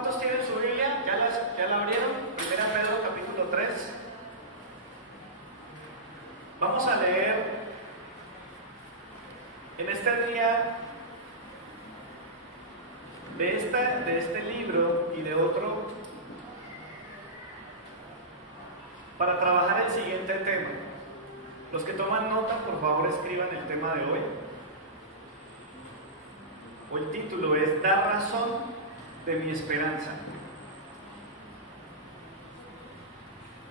¿Cuántos tienen su Biblia? ¿Ya la abrieron? Primera Pedro capítulo 3. Vamos a leer en este día de este libro y de otro para trabajar el siguiente tema. Los que toman nota, por favor, escriban el tema de hoy. O el título es Dar razón de mi esperanza.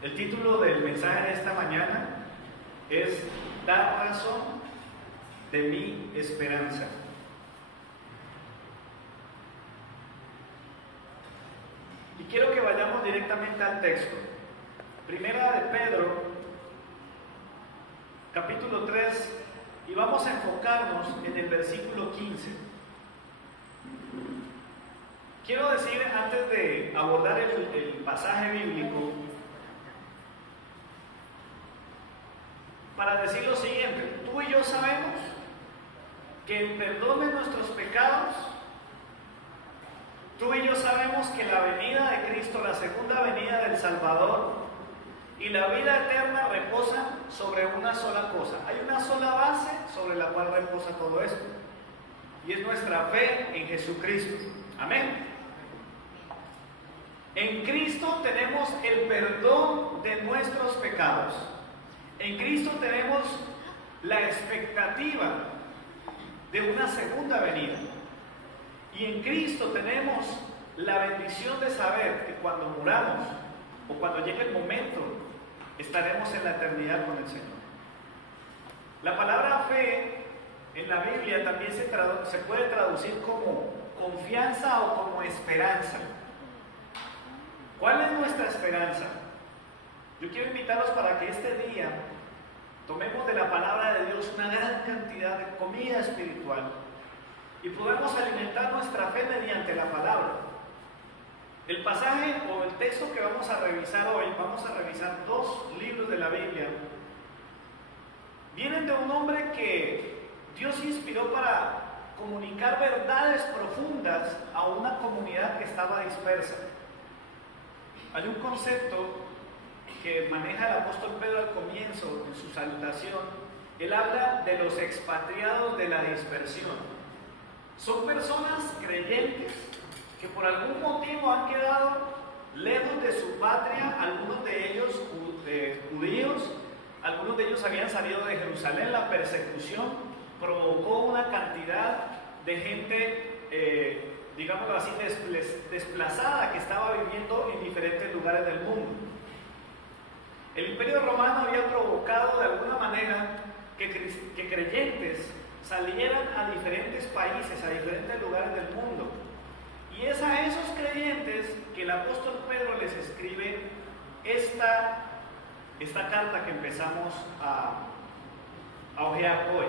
El título del mensaje de esta mañana es Dar razón de mi esperanza. Y quiero que vayamos directamente al texto. Primera de Pedro, capítulo 3, y vamos a enfocarnos en el versículo 15. Quiero decir, antes de abordar el pasaje bíblico, para decir lo siguiente: tú y yo sabemos que el perdón de nuestros pecados, tú y yo sabemos que la venida de Cristo, la segunda venida del Salvador y la vida eterna reposan sobre una sola cosa. Hay una sola base sobre la cual reposa todo esto, y es nuestra fe en Jesucristo. Amén. En Cristo tenemos el perdón de nuestros pecados. En Cristo tenemos la expectativa de una segunda venida. Y en Cristo tenemos la bendición de saber que cuando muramos o cuando llegue el momento, estaremos en la eternidad con el Señor. La palabra fe en la Biblia también se puede traducir como confianza o como esperanza. ¿Cuál es nuestra esperanza? Yo quiero invitarlos para que este día tomemos de la palabra de Dios una gran cantidad de comida espiritual y podamos alimentar nuestra fe mediante la palabra. El pasaje o el texto que vamos a revisar hoy, vamos a revisar dos libros de la Biblia, vienen de un hombre que Dios inspiró para comunicar verdades profundas a una comunidad que estaba dispersa. Hay un concepto que maneja el apóstol Pedro al comienzo, en su salutación. Él habla de los expatriados de la dispersión. Son personas creyentes que por algún motivo han quedado lejos de su patria, algunos de ellos judíos, algunos de ellos habían salido de Jerusalén. La persecución provocó una cantidad de gente, digámoslo así, desplazada, que estaba viviendo en diferentes lugares del mundo. El Imperio Romano había provocado de alguna manera que creyentes salieran a diferentes países, a diferentes lugares del mundo. Y es a esos creyentes que el apóstol Pedro les escribe esta carta que empezamos a hojear hoy.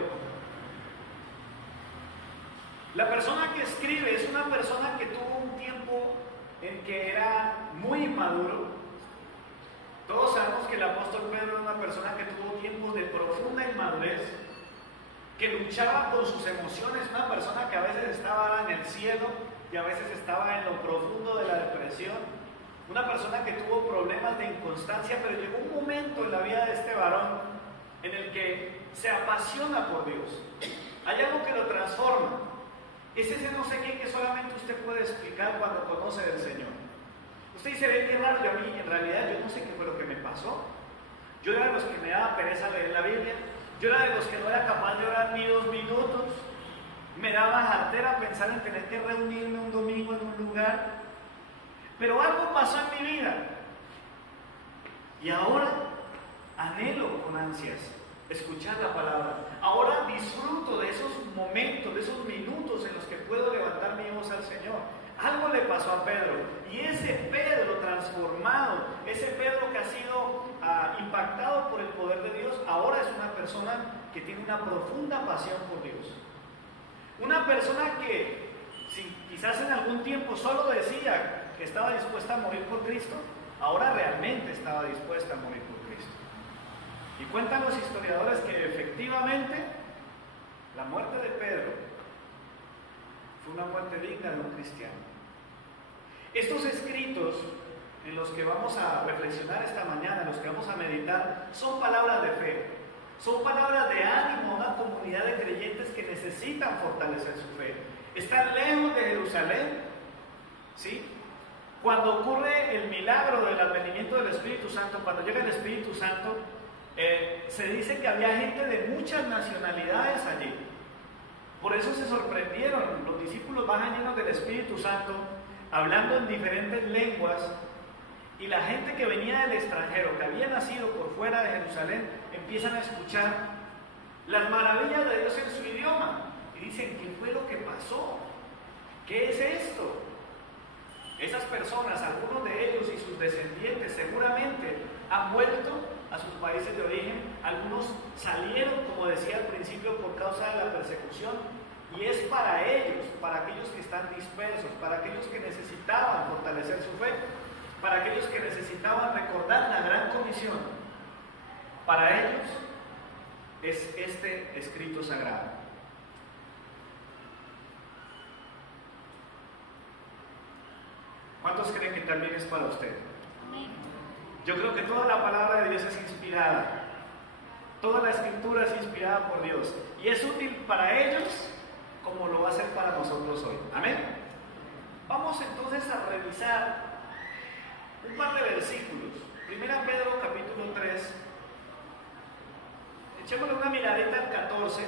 La persona que escribe es una persona que tuvo un tiempo en que era muy inmaduro. Todos sabemos que el apóstol Pedro era una persona que tuvo tiempos de profunda inmadurez, que luchaba con sus emociones, una persona que a veces estaba en el cielo y a veces estaba en lo profundo de la depresión, una persona que tuvo problemas de inconstancia, pero llegó un momento en la vida de este varón en el que se apasiona por Dios. Hay algo que lo transforma. Es ese no sé qué que solamente usted puede explicar cuando conoce del Señor. Usted dice: ve, qué raro, yo a mí en realidad yo no sé qué fue lo que me pasó. Yo era de los que me daba pereza leer la Biblia. Yo era de los que no era capaz de orar ni 2 minutos. Me daba jartera pensar en tener que reunirme un domingo en un lugar. Pero algo pasó en mi vida. Y ahora anhelo con ansias escuchar la palabra. Ahora disfruto de esos momentos, de esos minutos en los que puedo levantar mi voz al Señor. Algo le pasó a Pedro, y ese Pedro transformado, ese Pedro que ha sido impactado por el poder de Dios, ahora es una persona que tiene una profunda pasión por Dios. Una persona que, si quizás en algún tiempo solo decía que estaba dispuesta a morir por Cristo, ahora realmente estaba dispuesta a morir por Cristo. Y cuentan los historiadores que efectivamente la muerte de Pedro fue una muerte digna de un cristiano. Estos escritos en los que vamos a reflexionar esta mañana, en los que vamos a meditar, son palabras de fe, son palabras de ánimo a una comunidad de creyentes que necesitan fortalecer su fe. Están lejos de Jerusalén, ¿sí? Cuando ocurre el milagro del advenimiento del Espíritu Santo, cuando llega el Espíritu Santo, se dice que había gente de muchas nacionalidades allí. Por eso se sorprendieron, los discípulos bajan llenos del Espíritu Santo, hablando en diferentes lenguas, y la gente que venía del extranjero, que había nacido por fuera de Jerusalén, empiezan a escuchar las maravillas de Dios en su idioma, y dicen, ¿qué fue lo que pasó? ¿Qué es esto? Esas personas, algunos de ellos y sus descendientes, seguramente han vuelto a sus países de origen. Algunos salieron, como decía al principio, por causa de la persecución, y es para ellos, para aquellos que están dispersos, para aquellos que necesitaban fortalecer su fe, para aquellos que necesitaban recordar la gran comisión. Para ellos es este escrito sagrado. ¿Cuántos creen que también es para usted? Yo creo que toda la palabra de Dios es inspirada. Toda la escritura es inspirada por Dios. Y es útil para ellos como lo va a ser para nosotros hoy. Amén. Vamos entonces a revisar un par de versículos. Primera Pedro capítulo 3. Echémosle una miradita al 14.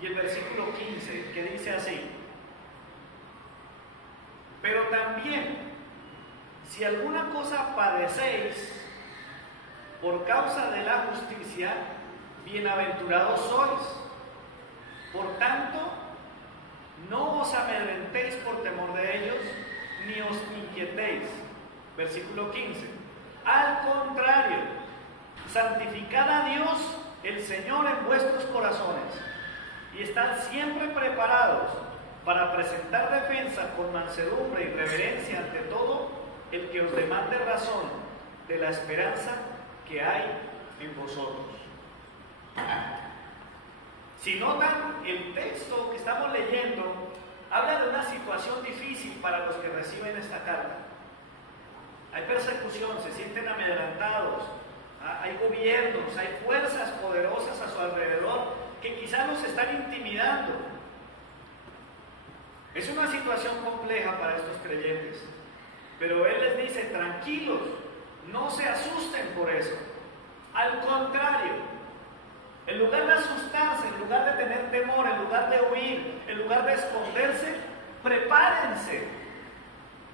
Y el versículo 15, que dice así: pero también, si alguna cosa padecéis por causa de la justicia, bienaventurados sois. Por tanto, no os amedrentéis por temor de ellos, ni os inquietéis. Versículo 15. Al contrario, santificad a Dios el Señor en vuestros corazones, y estad siempre preparados para presentar defensa con mansedumbre y reverencia ante todo el que os demande razón de la esperanza que hay en vosotros. Si notan, el texto que estamos leyendo habla de una situación difícil para los que reciben esta carta. Hay persecución, se sienten amedrentados, hay gobiernos, hay fuerzas poderosas a su alrededor que quizás los están intimidando. Es una situación compleja para estos creyentes, pero Él les dice, tranquilos, no se asusten por eso. Al contrario, en lugar de asustarse, en lugar de tener temor, en lugar de huir, en lugar de esconderse, prepárense.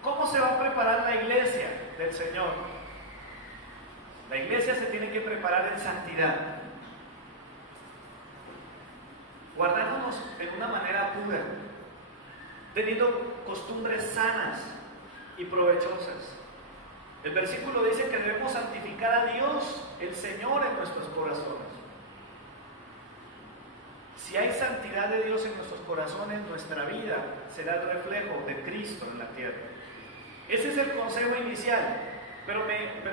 ¿Cómo se va a preparar la iglesia del Señor? La iglesia se tiene que preparar en santidad, guardándonos en una manera pura, teniendo costumbres sanas y provechosas. El versículo dice que debemos santificar a Dios, el Señor, en nuestros corazones. Si hay santidad de Dios en nuestros corazones, nuestra vida será el reflejo de Cristo en la tierra. Ese es el consejo inicial, pero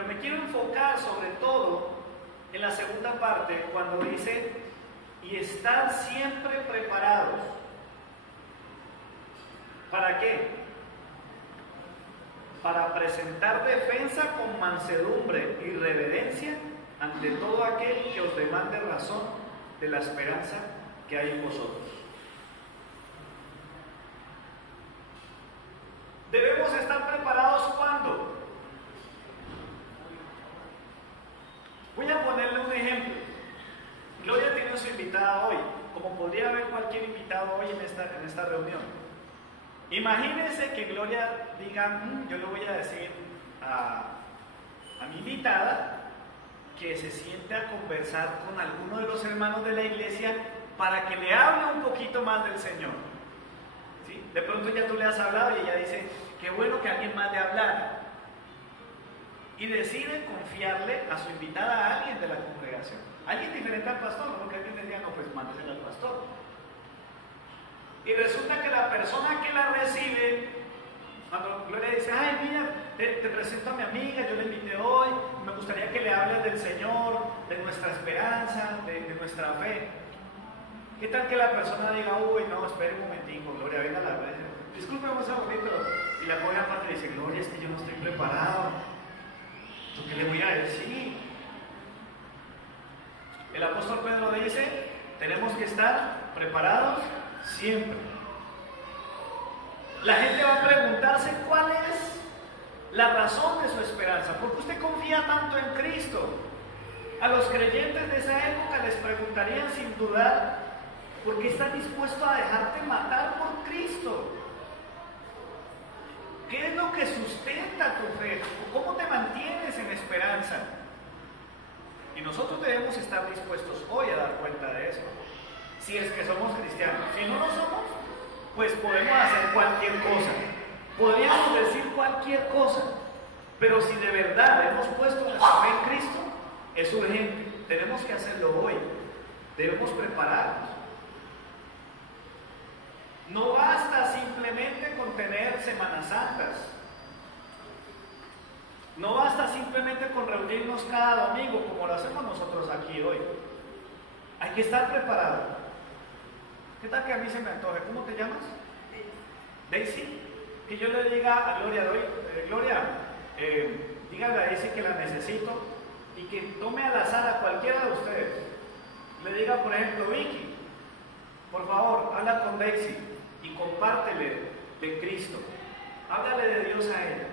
me quiero enfocar sobre todo en la segunda parte, cuando dice, y estar siempre preparados. ¿Para qué? Para presentar defensa con mansedumbre y reverencia ante todo aquel que os demande razón de la esperanza que hay en vosotros. Debemos estar preparados ¿cuándo? Voy a ponerle un ejemplo. Gloria tiene a su invitada hoy, como podría haber cualquier invitado hoy en esta reunión. Imagínense que Gloria diga, yo le voy a decir a mi invitada que se siente a conversar con alguno de los hermanos de la iglesia para que le hable un poquito más del Señor. ¿Sí? De pronto ya tú le has hablado y ella dice, qué bueno que alguien más le hablara. Y decide confiarle a su invitada a alguien de la congregación. Alguien diferente al pastor, porque alguien diría, no, pues mándesela al pastor. Y resulta que la persona que la recibe, cuando Gloria dice, ay, mira, te presento a mi amiga, yo la invité hoy, me gustaría que le hables del Señor, de nuestra esperanza, de nuestra fe. ¿Qué tal que la persona diga, uy, no, espere un momentico, Gloria, venga a la vez? Disculpe un segundito. Y la pobre aparte dice, Gloria, es que yo no estoy preparado. ¿Tú qué le voy a decir? El apóstol Pedro dice, tenemos que estar preparados siempre. La gente va a preguntarse cuál es la razón de su esperanza. ¿Por qué usted confía tanto en Cristo? A los creyentes de esa época les preguntarían sin dudar, ¿por qué estás dispuesto a dejarte matar por Cristo? ¿Qué es lo que sustenta tu fe? ¿Cómo te mantienes en esperanza? Y nosotros debemos estar dispuestos hoy a dar cuenta de eso, si es que somos cristianos. Si no lo somos, pues podemos hacer cualquier cosa, podríamos decir cualquier cosa, pero si de verdad hemos puesto nuestra fe en Cristo, es urgente, tenemos que hacerlo hoy, debemos prepararnos. No basta simplemente con tener Semanas Santas, no basta simplemente con reunirnos cada domingo como lo hacemos nosotros aquí hoy, hay que estar preparados. ¿Qué tal que a mí se me antoje? ¿Cómo te llamas? Daisy. Que yo le diga a Gloria, Gloria, dígale a Daisy que la necesito y que tome al azar a cualquiera de ustedes. Le diga, por ejemplo, Vicky, por favor, habla con Daisy y compártele de Cristo. Háblale de Dios a ella.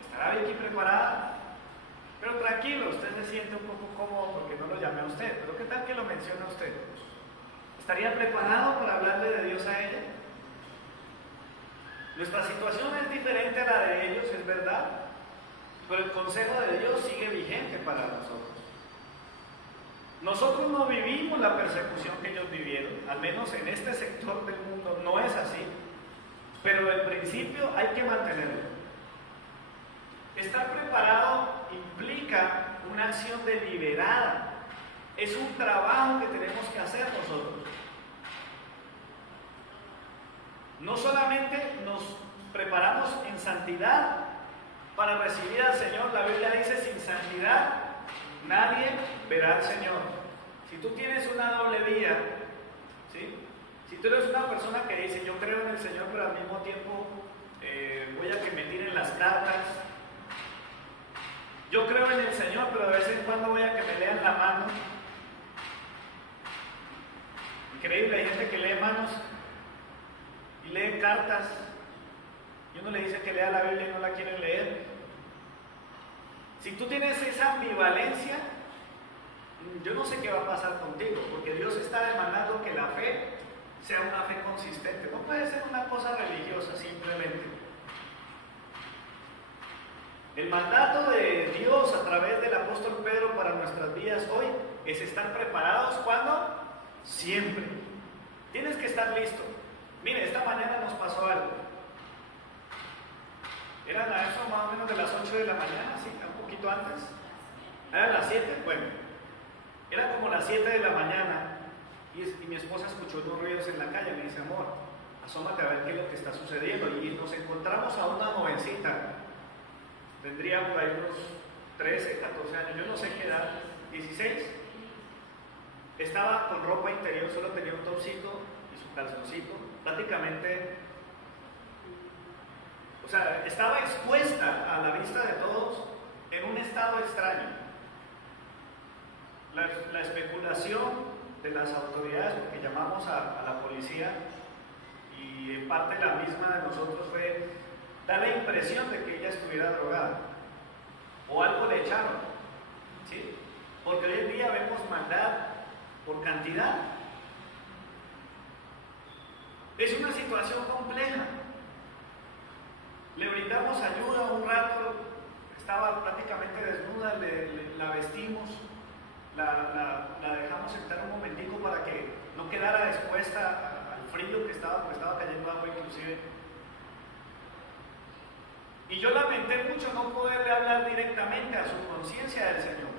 ¿Estará Vicky preparada? Pero tranquilo, usted se siente un poco cómodo porque no lo llamé a usted, pero ¿qué tal que lo mencione a usted? ¿Estaría preparado para hablarle de Dios a ella? Nuestra situación es diferente a la de ellos, es verdad, pero el consejo de Dios sigue vigente para nosotros. Nosotros no vivimos la persecución que ellos vivieron, al menos en este sector del mundo no es así, pero el principio hay que mantenerlo. Estar preparado implica una acción deliberada. Es un trabajo que tenemos que hacer nosotros. No solamente nos preparamos en santidad para recibir al Señor, la Biblia dice, sin santidad nadie verá al Señor. Si tú tienes una doble vía, ¿sí? Si tú eres una persona que dice, yo creo en el Señor, pero al mismo tiempo voy a que me tiren las cartas, yo creo en el Señor, pero de vez en cuando voy a que me lean la mano. Increíble, hay gente que lee manos y lee cartas y uno le dice que lea la Biblia y no la quieren leer. Si tú tienes esa ambivalencia, yo no sé qué va a pasar contigo, porque Dios está demandando que la fe sea una fe consistente, no puede ser una cosa religiosa simplemente. El mandato de Dios a través del apóstol Pedro para nuestras vidas hoy es estar preparados. ¿Cuándo? Siempre. Tienes que estar listo. Mire, esta mañana nos pasó algo. Eran a eso más o menos de las 8 de la mañana, sí, un poquito antes. Eran las 7, bueno. Era como las 7 de la mañana y mi esposa escuchó unos ruidos en la calle. Me dice, amor, asómate a ver qué es lo que está sucediendo. Y nos encontramos a una jovencita. Tendría por ahí unos 13, 14 años, yo no sé qué edad, 16. Estaba con ropa interior, solo tenía un topcito y su calzoncito. Prácticamente, o sea, estaba expuesta a la vista de todos en un estado extraño. La especulación de las autoridades, porque llamamos a la policía, y en parte la misma de nosotros, fue da la impresión de que ella estuviera drogada o algo le echaron, ¿sí? Porque hoy en día vemos maldad por cantidad. Es una situación compleja. Le brindamos ayuda un rato, estaba prácticamente desnuda, la vestimos, la dejamos sentar un momentico para que no quedara expuesta al frío que estaba, porque estaba cayendo agua inclusive. Y yo lamenté mucho no poderle hablar directamente a su conciencia del Señor.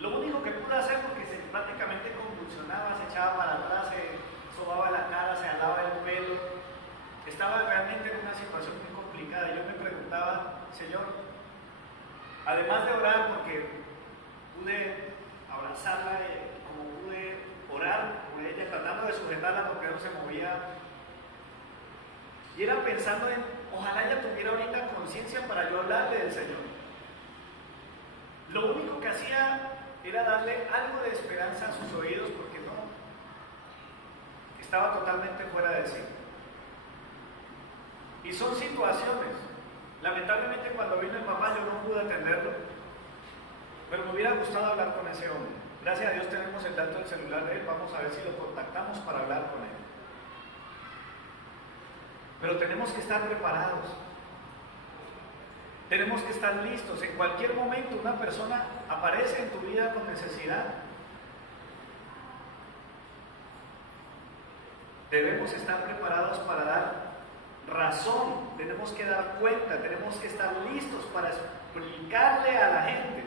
Lo único que pude hacer, porque prácticamente convulsionaba, se echaba para atrás, se sobaba la cara, se alaba el pelo, estaba realmente en una situación muy complicada. Yo me preguntaba, Señor, además de orar, porque pude abrazarla como pude, orar por ella, tratando de sujetarla porque no se movía. Y era pensando en, ojalá ella tuviera ahorita conciencia para yo hablarle del Señor. Lo único que hacía era darle algo de esperanza a sus oídos porque no, estaba totalmente fuera de sí. Y son situaciones. Lamentablemente cuando vino el papá yo no pude atenderlo, pero me hubiera gustado hablar con ese hombre. Gracias a Dios tenemos el dato del celular de él, vamos a ver si lo contactamos para hablar con él. Pero tenemos que estar preparados. Tenemos que estar listos. En cualquier momento una persona aparece en tu vida con necesidad. Debemos estar preparados para dar razón, tenemos que dar cuenta, tenemos que estar listos para explicarle a la gente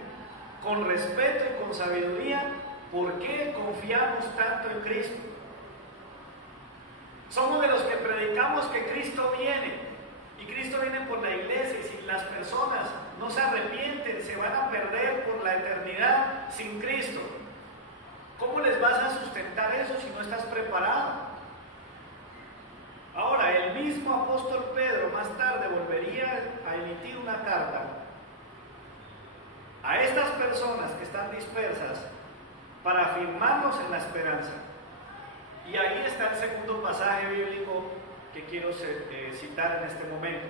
con respeto y con sabiduría por qué confiamos tanto en Cristo. Somos de los que predicamos que Cristo viene, y Cristo viene por la iglesia, y si las personas no se arrepienten, se van a perder por la eternidad sin Cristo. ¿Cómo les vas a sustentar eso si no estás preparado? Ahora, el mismo apóstol Pedro más tarde volvería a emitir una carta a estas personas que están dispersas para afirmarnos en la esperanza. Y ahí está el segundo pasaje bíblico que quiero citar en este momento.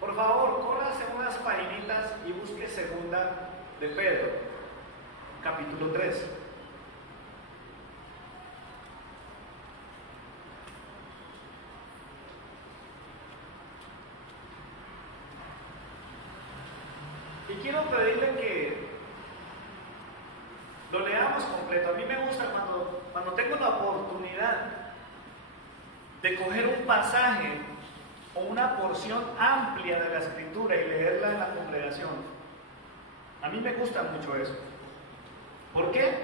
Por favor, córrase unas paginitas y busque segunda de Pedro, capítulo 3. Y quiero pedirle que lo leamos completo. A mí me gusta cuando tengo la oportunidad de coger un pasaje o una porción amplia de la Escritura y leerla en la congregación. A mí me gusta mucho eso. ¿Por qué?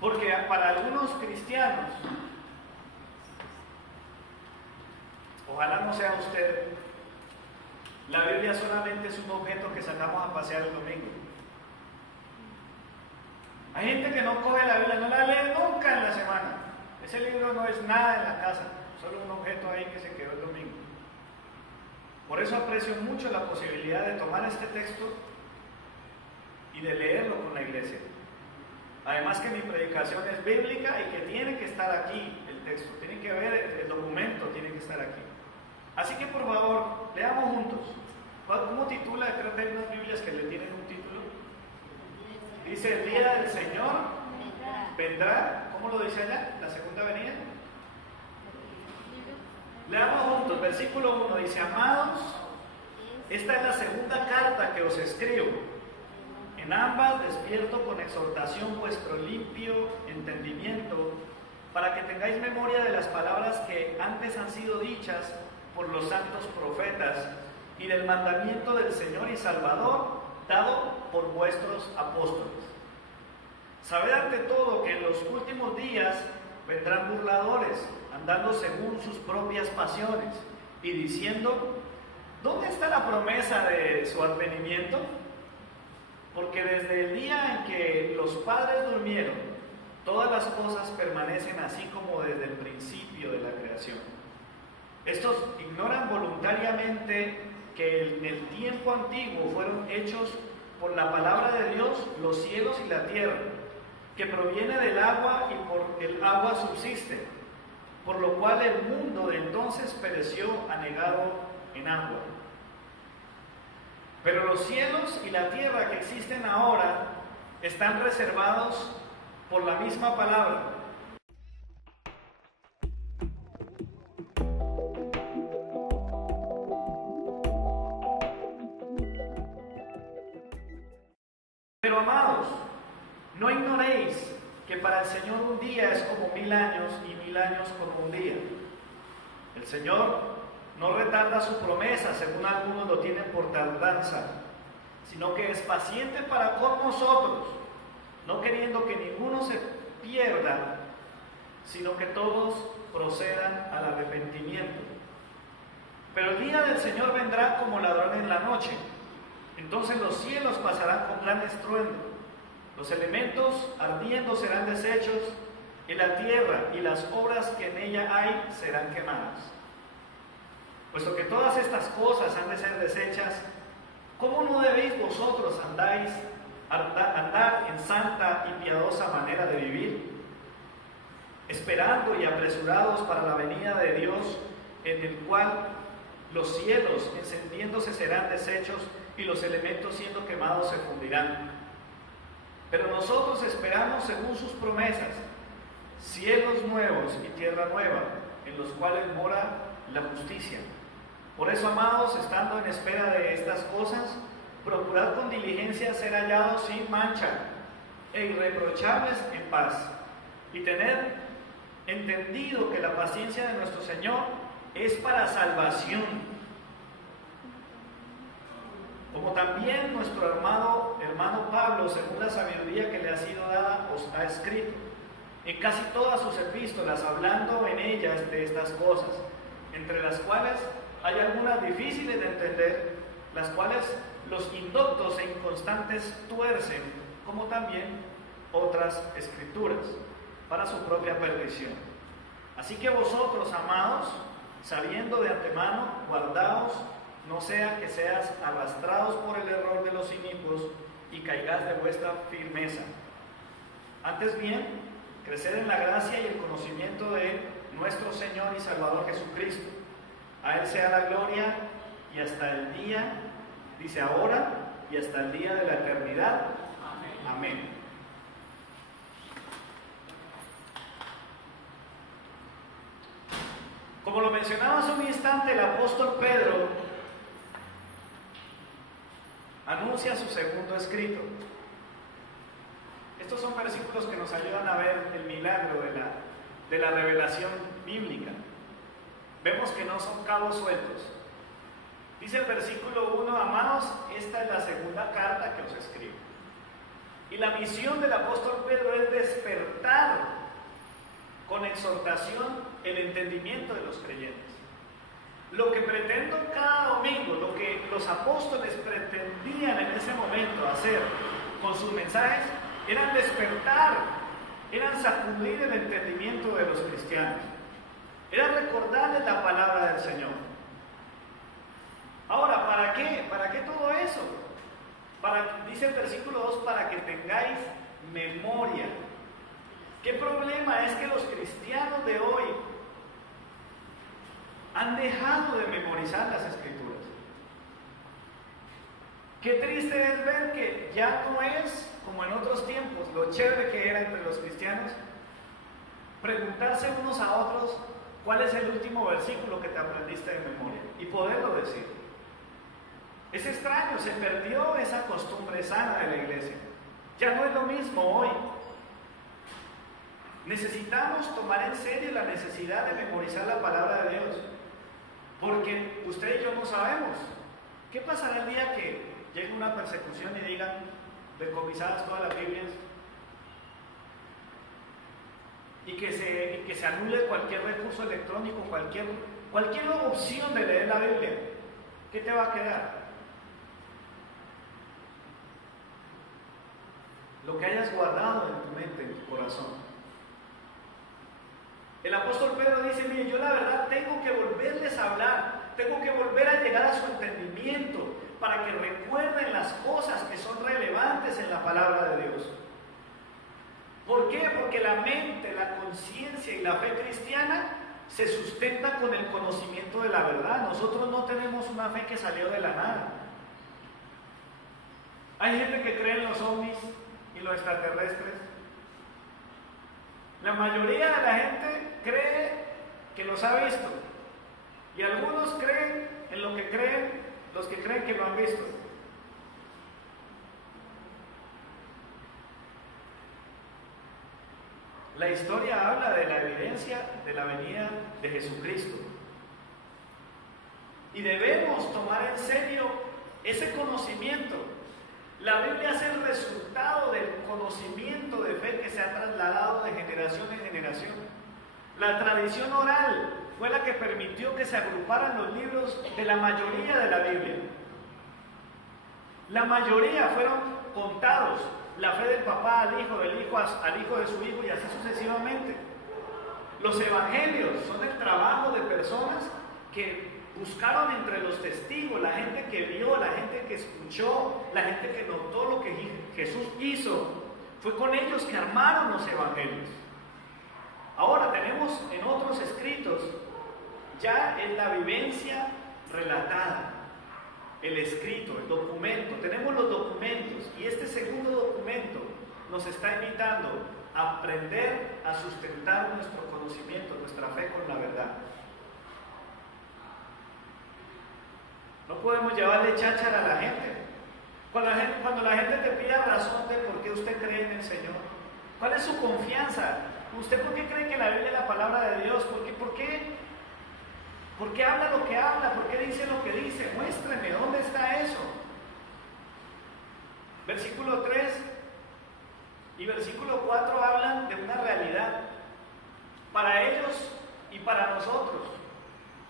Porque para algunos cristianos, ojalá no sea usted, la Biblia solamente es un objeto que sacamos a pasear el domingo. Hay gente que no coge la Biblia, no la lee nunca en la semana. Ese libro no es nada en la casa, solo un objeto ahí que se quedó el domingo. Por eso aprecio mucho la posibilidad de tomar este texto y de leerlo con la iglesia. Además que mi predicación es bíblica y que tiene que estar aquí el texto, tiene que ver el documento, tiene que estar aquí. Así que por favor, leamos juntos. ¿Cómo titula? Creo que hay unas Biblias que le tienen un título. Dice, el día del Señor vendrá. ¿Cómo lo dice allá? ¿La segunda venida? Leamos juntos. Versículo 1 dice, amados, esta es la segunda carta que os escribo. En ambas despierto con exhortación vuestro limpio entendimiento, para que tengáis memoria de las palabras que antes han sido dichas por los santos profetas, y del mandamiento del Señor y Salvador dado por vuestros apóstoles. Sabed ante todo que en los últimos días vendrán burladores, andando según sus propias pasiones, y diciendo, ¿dónde está la promesa de su advenimiento? Porque desde el día en que los padres durmieron, todas las cosas permanecen así como desde el principio de la creación. Estos ignoran voluntariamente que en el tiempo antiguo fueron hechos por la palabra de Dios los cielos y la tierra, que proviene del agua y por el agua subsiste, por lo cual el mundo de entonces pereció anegado en agua. Pero los cielos y la tierra que existen ahora están reservados por la misma palabra. Pero amados, no ignoréis que para el Señor un día es como 1000 años y 1000 años como un día. El Señor no retarda su promesa, según algunos lo tienen por tardanza, sino que es paciente para con nosotros, no queriendo que ninguno se pierda, sino que todos procedan al arrepentimiento. Pero el día del Señor vendrá como ladrón en la noche. Entonces los cielos pasarán con gran estruendo, Los elementos ardiendo serán deshechos, y la tierra y las obras que en ella hay serán quemadas. Puesto que todas estas cosas han de ser deshechas, ¿cómo no debéis vosotros andar en santa y piadosa manera de vivir, esperando y apresurados para la venida de Dios, en el cual los cielos encendiéndose serán deshechos y los elementos siendo quemados se fundirán? Pero nosotros esperamos según sus promesas cielos nuevos y tierra nueva, en los cuales mora la justicia. Por eso, amados, estando en espera de estas cosas, procurad con diligencia ser hallados sin mancha e irreprochables en paz, y tened entendido que la paciencia de nuestro Señor es para salvación, como también nuestro hermano Pablo, según la sabiduría que le ha sido dada, os ha escrito en casi todas sus epístolas, hablando en ellas de estas cosas, entre las cuales hay algunas difíciles de entender, las cuales los indoctos e inconstantes tuercen, como también otras escrituras, para su propia perdición. Así que vosotros, amados, sabiendo de antemano, guardaos, no sea que seas arrastrados por el error de los inicuos y caigáis de vuestra firmeza. Antes bien, creced en la gracia y el conocimiento de nuestro Señor y Salvador Jesucristo. A Él sea la gloria y hasta el día, dice ahora, y hasta el día de la eternidad. Amén. Amén. Como lo mencionaba hace un instante, el apóstol Pedro anuncia su segundo escrito. Estos son versículos que nos ayudan a ver el milagro de la revelación bíblica. Vemos que no son cabos sueltos. Dice el versículo 1, amados, esta es la segunda carta que os escribo. Y la misión del apóstol Pedro es despertar con exhortación el entendimiento de los creyentes. Lo que pretendo cada domingo, lo que los apóstoles pretendían en ese momento hacer con sus mensajes, eran despertar, eran sacudir el entendimiento de los cristianos, era recordarles la palabra del Señor. Ahora, ¿para qué? ¿Para qué todo eso? Dice el versículo 2, para que tengáis memoria. ¿Qué problema es que los cristianos de hoy han dejado de memorizar las Escrituras? Qué triste es ver que ya no es como en otros tiempos, lo chévere que era entre los cristianos, preguntarse unos a otros cuál es el último versículo que te aprendiste de memoria y poderlo decir. Es extraño, se perdió esa costumbre sana de la iglesia. Ya no es lo mismo hoy. Necesitamos tomar en serio la necesidad de memorizar la palabra de Dios, porque usted y yo no sabemos qué pasará el día que llegue una persecución y digan decomisadas todas las Biblias y que se anule cualquier recurso electrónico, cualquier opción de leer la Biblia. ¿Qué te va a quedar? Lo que hayas guardado en tu mente, en tu corazón. El apóstol Pedro dice, mire, yo la verdad tengo que volverles a hablar, tengo que volver a llegar a su entendimiento para que recuerden las cosas que son relevantes en la palabra de Dios. ¿Por qué? Porque la mente, la conciencia y la fe cristiana se sustenta con el conocimiento de la verdad. Nosotros no tenemos una fe que salió de la nada. Hay gente que cree en los ovnis y los extraterrestres. La mayoría de la gente cree que los ha visto, y algunos creen en lo que creen los que creen que lo han visto. La historia habla de la evidencia de la venida de Jesucristo, y debemos tomar en serio ese conocimiento. La Biblia es el resultado del conocimiento de fe que se ha trasladado de generación en generación. La tradición oral fue la que permitió que se agruparan los libros de la mayoría de la Biblia. La mayoría fueron contados, la fe del papá al hijo al hijo de su hijo y así sucesivamente. Los evangelios son el trabajo de personas que buscaron entre los testigos, la gente que vio, la gente que escuchó, la gente que notó lo que Jesús hizo. Fue con ellos que armaron los evangelios. Ahora tenemos en otros escritos ya en la vivencia relatada, el escrito, el documento. Tenemos los documentos y este segundo documento nos está invitando a aprender a sustentar nuestro conocimiento, nuestra fe con la verdad. No podemos llevarle cháchara a la gente. Cuando la gente te pida razón de por qué usted cree en el Señor, ¿cuál es su confianza? ¿Usted por qué cree que la Biblia es la palabra de Dios? ¿Por qué habla lo que habla? ¿Por qué dice lo que dice? Muéstreme, ¿dónde está eso? Versículo 3 y versículo 4 hablan de una realidad para ellos y para nosotros.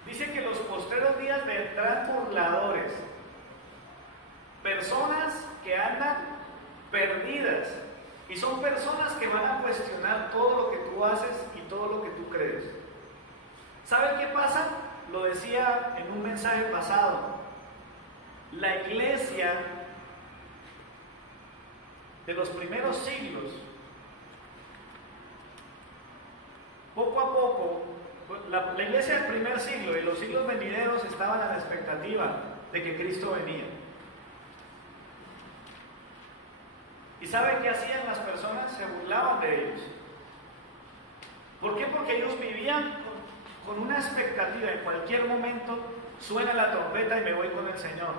Dice que los postreros días vendrán burladores, personas que andan perdidas, y son personas que van a cuestionar todo lo que tú haces y todo lo que tú crees. ¿Sabe qué pasa? Lo decía en un mensaje pasado. La iglesia de los primeros siglos, poco a poco, la iglesia del primer siglo y los siglos venideros estaban a la expectativa de que Cristo venía. ¿Y saben qué hacían las personas? Se burlaban de ellos. ¿Por qué? Porque ellos vivían con una expectativa. En cualquier momento suena la trompeta y me voy con el Señor.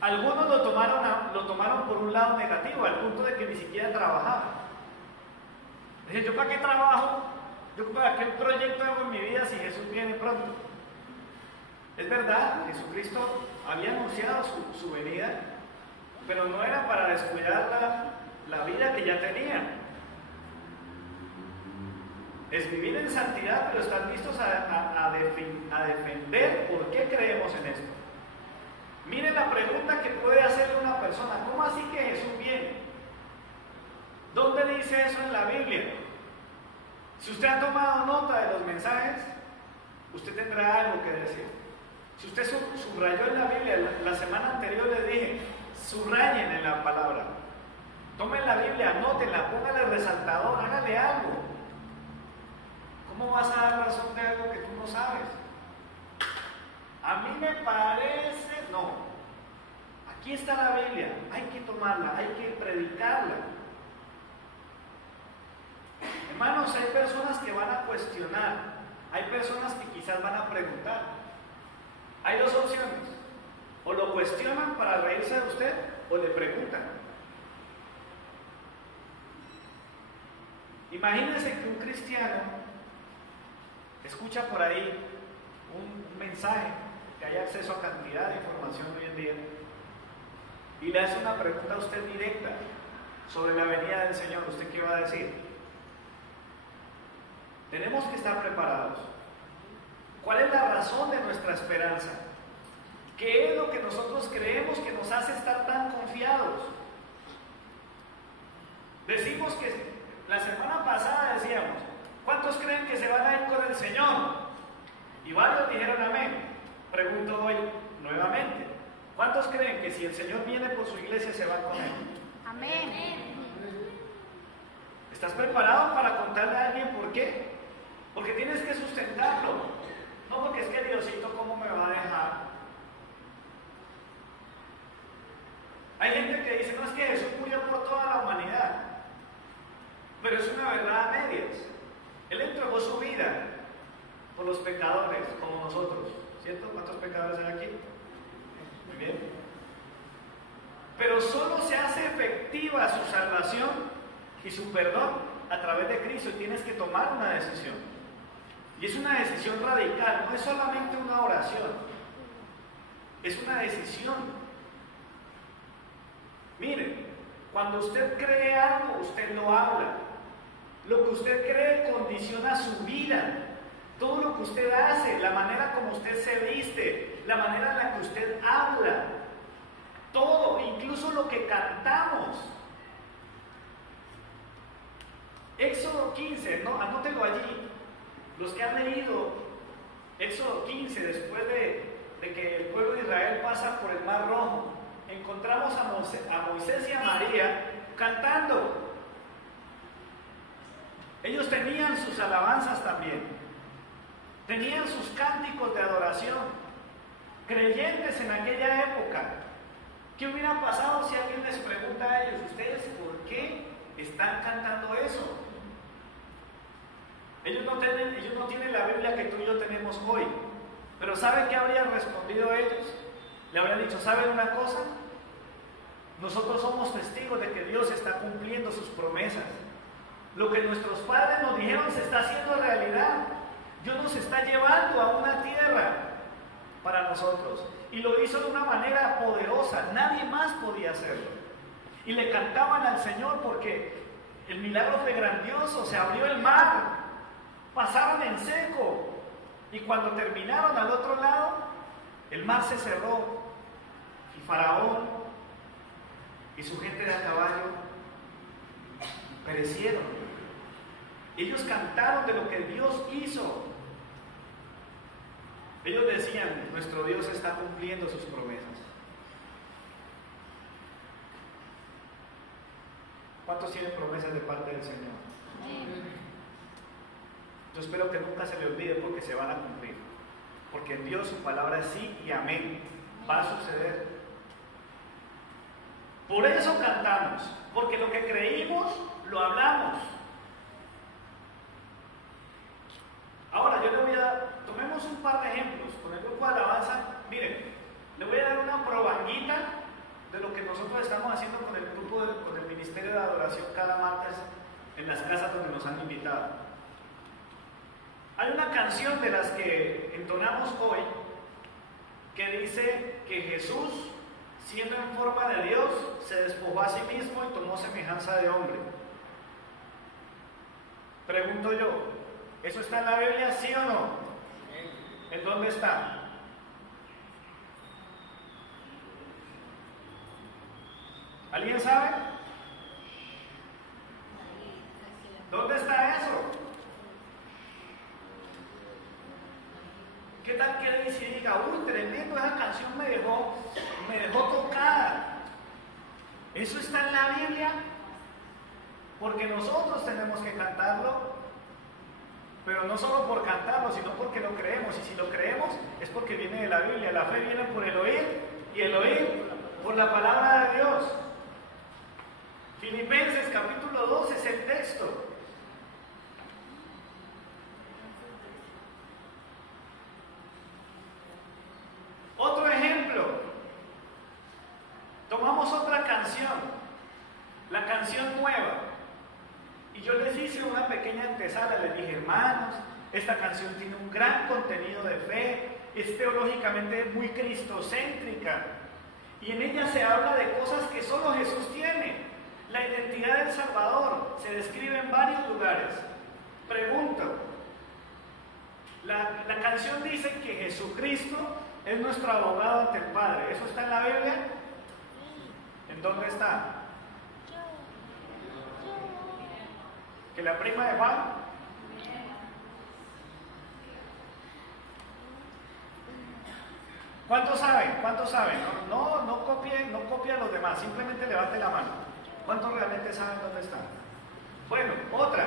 Algunos lo tomaron por un lado negativo, al punto de que ni siquiera trabajaban. Dije, ¿yo para qué trabajo? ¿Yo para qué proyecto hago en mi vida si Jesús viene pronto? Es verdad, Jesucristo había anunciado su venida, pero no era para descuidar la vida que ya tenía. Es vivir en santidad, pero están listos a defender por qué creemos en esto. Miren la pregunta que puede hacerle una persona: ¿cómo así que Jesús viene? ¿Dónde dice eso en la Biblia? Si usted ha tomado nota de los mensajes, usted tendrá algo que decir. Si usted subrayó en la Biblia, la semana anterior les dije, subrayen en la palabra. Tomen la Biblia, anótenla, póngale resaltador, hágale algo. ¿Cómo vas a dar razón de algo que tú no sabes? A mí me parece, no. Aquí está la Biblia, hay que tomarla, hay que predicarla. Hermanos, hay personas que van a cuestionar, hay personas que quizás van a preguntar. Hay dos opciones: o lo cuestionan para reírse de usted, o le preguntan. Imagínense que un cristiano escucha por ahí un mensaje, que hay acceso a cantidad de información hoy en día, y le hace una pregunta a usted directa sobre la venida del Señor. ¿Usted qué va a decir? Tenemos que estar preparados. ¿Cuál es la razón de nuestra esperanza? ¿Qué es lo que nosotros creemos que nos hace estar tan confiados? Decimos que la semana pasada decíamos, ¿cuántos creen que se van a ir con el Señor? Y varios dijeron amén. Pregunto hoy nuevamente, ¿cuántos creen que si el Señor viene por su iglesia se van con Él? Amén. ¿Estás preparado para contarle a alguien por qué? Porque tienes que sustentarlo. No porque es que Diosito, ¿cómo me va a dejar? Hay gente que dice, no, es que Jesús murió por toda la humanidad. Pero es una verdad a medias. Él entregó su vida por los pecadores, como nosotros. ¿Cierto? ¿Cuántos pecadores hay aquí? Muy bien. Pero solo se hace efectiva su salvación y su perdón a través de Cristo, y tienes que tomar una decisión. Y es una decisión radical, no es solamente una oración, es una decisión. Mire, cuando usted cree algo, usted lo habla. Lo que usted cree condiciona su vida. Todo lo que usted hace, la manera como usted se viste, la manera en la que usted habla, todo, incluso lo que cantamos, Éxodo 15, ¿no? Anótelo allí. Los que han leído Éxodo 15, después de que el pueblo de Israel pasa por el Mar Rojo, encontramos a Moisés y a María cantando. Ellos tenían sus alabanzas también, tenían sus cánticos de adoración, creyentes en aquella época. ¿Qué hubiera pasado si alguien les pregunta a ellos, ustedes por qué están cantando eso? Ellos no tienen la Biblia que tú y yo tenemos hoy, pero ¿saben qué habrían respondido ellos? Le habrían dicho, ¿saben una cosa? Nosotros somos testigos de que Dios está cumpliendo sus promesas. Lo que nuestros padres nos dijeron se está haciendo realidad. Dios nos está llevando a una tierra para nosotros. Y lo hizo de una manera poderosa. Nadie más podía hacerlo. Y le cantaban al Señor porque el milagro fue grandioso. Se abrió el mar. Pasaron en seco. Y cuando terminaron al otro lado, el mar se cerró. Y Faraón y su gente de a caballo perecieron. Ellos cantaron de lo que Dios hizo. Ellos decían, nuestro Dios está cumpliendo sus promesas. ¿Cuántos tienen promesas de parte del Señor? Yo espero que nunca se le olvide porque se van a cumplir. Porque en Dios su palabra es sí y amén. Va a suceder. Por eso cantamos. Porque lo que creímos, lo hablamos. Ahora tomemos un par de ejemplos con el grupo de alabanza. Miren, le voy a dar una probanguita de lo que nosotros estamos haciendo con el grupo, con el Ministerio de Adoración cada martes en las casas donde nos han invitado. Hay una canción de las que entonamos hoy que dice que Jesús, siendo en forma de Dios, se despojó a sí mismo y tomó semejanza de hombre. Pregunto yo, ¿eso está en la Biblia, sí o no? ¿En dónde está? ¿Alguien sabe? ¿Dónde está eso? ¿Qué tal que él diga, uy, tremendo, esa canción me dejó tocada? ¿Eso está en la Biblia? Porque nosotros tenemos que cantarlo. Pero no solo por cantarlo, sino porque lo creemos. Y si lo creemos, es porque viene de la Biblia. La fe viene por el oír, y el oír por la palabra de Dios. Filipenses capítulo 2 es el texto. Otro ejemplo. Tomamos otra canción. La canción nueva. Y yo les hice una pequeña antesala, les dije, hermanos, esta canción tiene un gran contenido de fe, es teológicamente muy cristocéntrica, y en ella se habla de cosas que solo Jesús tiene. La identidad del Salvador se describe en varios lugares. Pregunto, la canción dice que Jesucristo es nuestro abogado ante el Padre. ¿Eso está en la Biblia? ¿En dónde está? ¿Que la prima de Juan? ¿Cuántos saben? ¿Cuántos saben? No copien a los demás, simplemente levante la mano. ¿Cuántos realmente saben dónde está? Bueno, otra.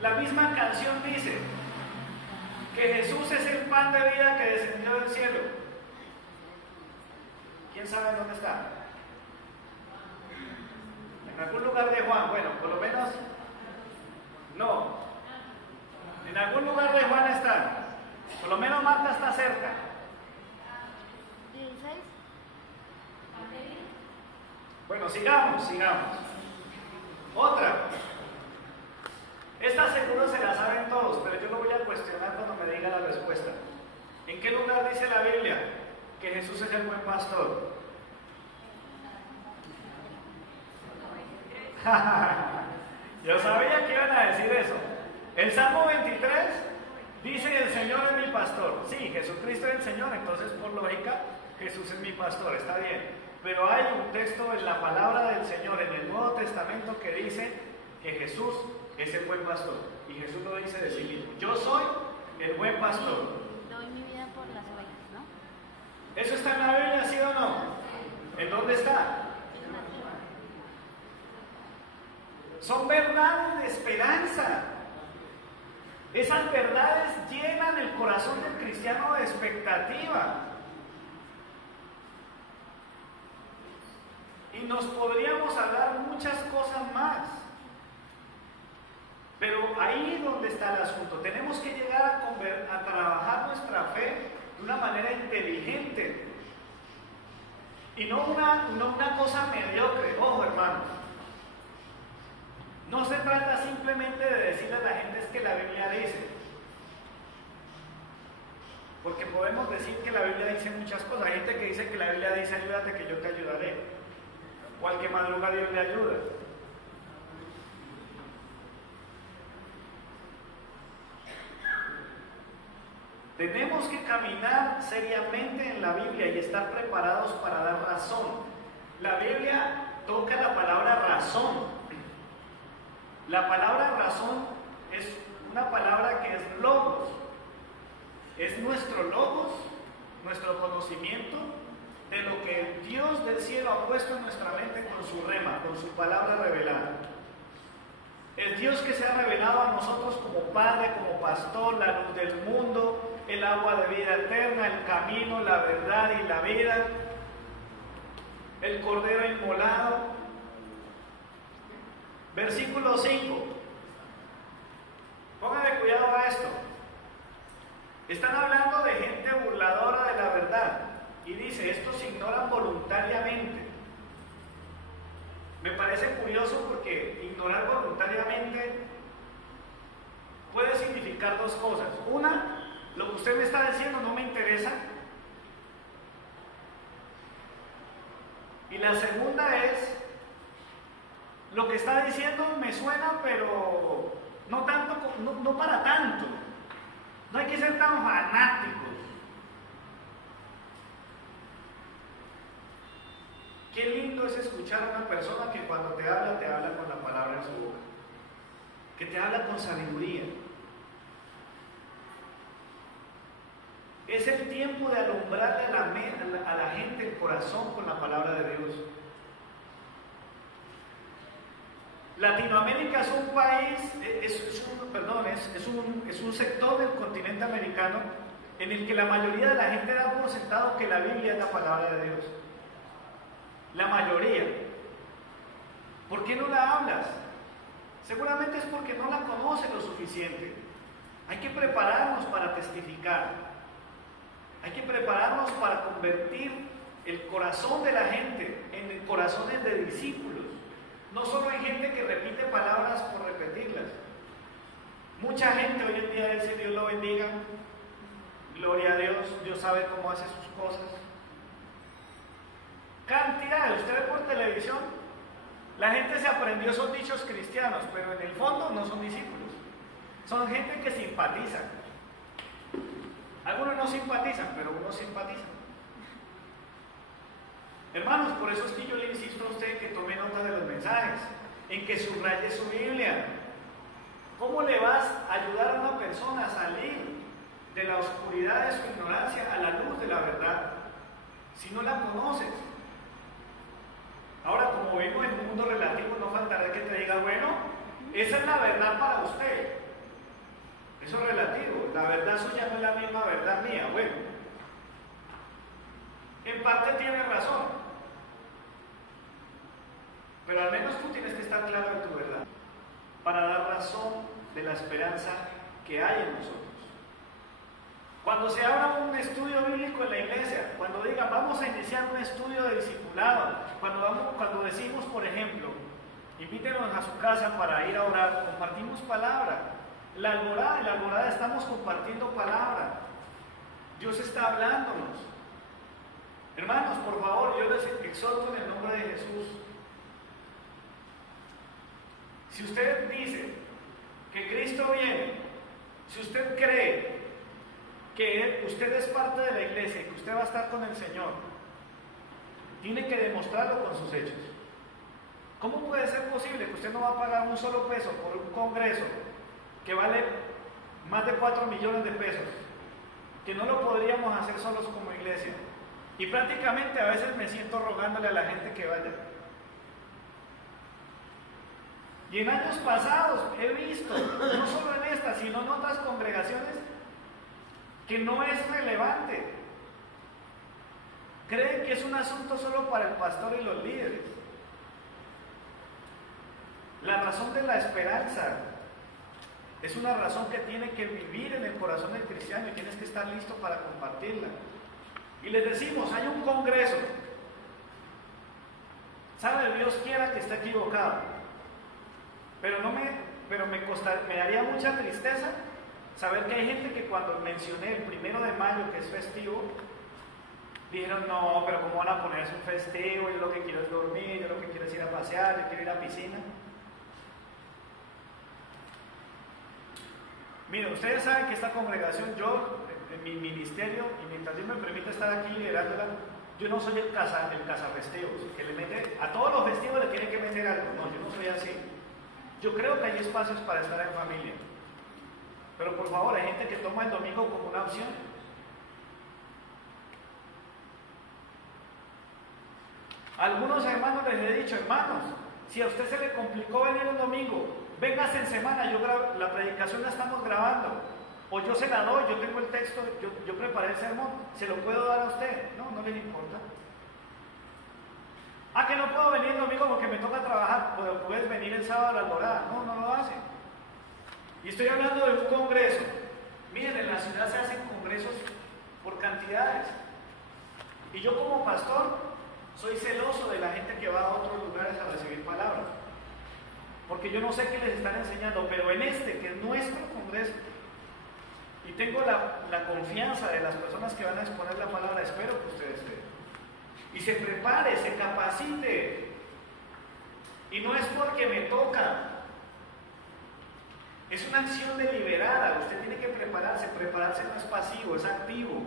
La misma canción dice que Jesús es el pan de vida que descendió del cielo. ¿Quién sabe dónde está? En algún lugar de Juan, bueno, por lo menos. No. En algún lugar de Juan está. Por lo menos Marta está cerca. 16. Bueno, sigamos. Otra. Esta seguro se la saben todos, pero yo lo voy a cuestionar cuando me diga la respuesta. ¿En qué lugar dice la Biblia que Jesús es el buen pastor? Yo sabía que iban a decir eso. El Salmo 23 dice: el Señor es mi pastor. Sí, Jesucristo es el Señor, entonces por lógica Jesús es mi pastor, está bien. Pero hay un texto en la palabra del Señor en el Nuevo Testamento que dice que Jesús es el buen pastor. Y Jesús lo dice de sí mismo: yo soy el buen pastor. Doy mi vida por las ovejas, ¿no? ¿Eso está en la Biblia, sí o no? ¿En dónde está? Son verdades de esperanza. Esas verdades llenan el corazón del cristiano de expectativa. Y nos podríamos hablar muchas cosas más. Pero ahí es donde está el asunto. Tenemos que llegar a trabajar nuestra fe de una manera inteligente. Y no una cosa mediocre. Ojo, hermanos. No se trata simplemente de decirle a la gente es que la Biblia dice. Porque podemos decir que la Biblia dice muchas cosas. Hay gente que dice que la Biblia dice ayúdate que yo te ayudaré. O al que madruga Dios le ayuda. Tenemos que caminar seriamente en la Biblia y estar preparados para dar razón. La Biblia toca la palabra razón. La palabra razón es una palabra que es logos. Es nuestro logos, nuestro conocimiento de lo que Dios del cielo ha puesto en nuestra mente con su rema, con su palabra revelada. Es Dios que se ha revelado a nosotros como Padre, como Pastor, la luz del mundo, el agua de vida eterna, el camino, la verdad y la vida, el Cordero inmolado. Versículo 5. Póngale cuidado a esto. Están hablando de gente burladora de la verdad. Y dice, estos ignoran voluntariamente. Me parece curioso porque ignorar voluntariamente puede significar dos cosas. Una, lo que usted me está diciendo no me interesa. Y la segunda es, lo que está diciendo me suena, pero no tanto, no para tanto. No hay que ser tan fanáticos. Qué lindo es escuchar a una persona que cuando te habla con la palabra en su boca. Que te habla con sabiduría. Es el tiempo de alumbrarle a la gente el corazón con la palabra de Dios. Latinoamérica es un país, es un sector del continente americano en el que la mayoría de la gente da por sentado que la Biblia es la palabra de Dios. La mayoría. ¿Por qué no la hablas? Seguramente es porque no la conoces lo suficiente. Hay que prepararnos para testificar. Hay que prepararnos para convertir el corazón de la gente en corazones de discípulos. No solo hay gente que repite palabras por repetirlas. Mucha gente hoy en día dice Dios lo bendiga, gloria a Dios, Dios sabe cómo hace sus cosas. Cantidad, usted ve por televisión, la gente se aprendió esos dichos cristianos, pero en el fondo no son discípulos. Son gente que simpatiza. Algunos no simpatizan, pero unos simpatizan. Hermanos, por eso es que yo le insisto a usted que tome nota de los mensajes, en que subraye su Biblia. ¿Cómo le vas a ayudar a una persona a salir de la oscuridad de su ignorancia a la luz de la verdad si no la conoces? Ahora, como vemos en un mundo relativo, no faltará que te diga, bueno, esa es la verdad para usted. Eso es relativo. La verdad suya no es la misma verdad mía. Bueno, en parte tiene razón. Pero al menos tú tienes que estar claro de tu verdad para dar razón de la esperanza que hay en nosotros. Cuando se abra un estudio bíblico en la iglesia, cuando digan vamos a iniciar un estudio de discipulado, cuando decimos, por ejemplo, invítenos a su casa para ir a orar, compartimos palabra. En la alborada estamos compartiendo palabra. Dios está hablándonos. Hermanos, por favor, yo les exhorto en el nombre de Jesús. Si usted dice que Cristo viene, si usted cree que usted es parte de la iglesia y que usted va a estar con el Señor, tiene que demostrarlo con sus hechos. ¿Cómo puede ser posible que usted no va a pagar un solo peso por un congreso que vale más de 4 millones de pesos? Que no lo podríamos hacer solos como iglesia. Y prácticamente a veces me siento rogándole a la gente que vaya. Y en años pasados he visto, no solo en esta, sino en otras congregaciones, que no es relevante. Creen que es un asunto solo para el pastor y los líderes. La razón de la esperanza es una razón que tiene que vivir en el corazón del cristiano y tienes que estar listo para compartirla. Y les decimos, hay un congreso. Sabe, Dios quiera que esté equivocado. Pero me daría mucha tristeza saber que hay gente que cuando mencioné el 1 de mayo, que es festivo, dijeron, no, pero ¿cómo van a ponerse un festivo? Yo lo que quiero es dormir, yo lo que quiero es ir a pasear, yo quiero ir a la piscina. Miren, ustedes saben que esta congregación, yo, en mi ministerio, y mientras Dios me permite estar aquí liderándola, yo no soy el cazafestivos, que le mete, a todos los festivos le tiene que meter algo. No, yo no soy así. Yo creo que hay espacios para estar en familia. Pero por favor, hay gente que toma el domingo como una opción. A algunos hermanos les he dicho, hermanos, si a usted se le complicó venir un domingo, véngase en semana, la predicación la estamos grabando. O yo se la doy, yo tengo el texto, yo preparé el sermón, se lo puedo dar a usted. No, no les importa. Ah, que no puedo venir el domingo porque me toca trabajar, pues puedes venir el sábado a la alborada. No, no lo hacen. Y estoy hablando de un congreso. Miren, en la ciudad se hacen congresos por cantidades. Y yo como pastor soy celoso de la gente que va a otros lugares a recibir palabras. Porque yo no sé qué les están enseñando, pero en este, que es nuestro congreso, y tengo la confianza de las personas que van a exponer la palabra, espero que ustedes vean. Y se prepare, se capacite. Y no es porque me toca. Es una acción deliberada. Usted tiene que prepararse. Prepararse no es pasivo, es activo.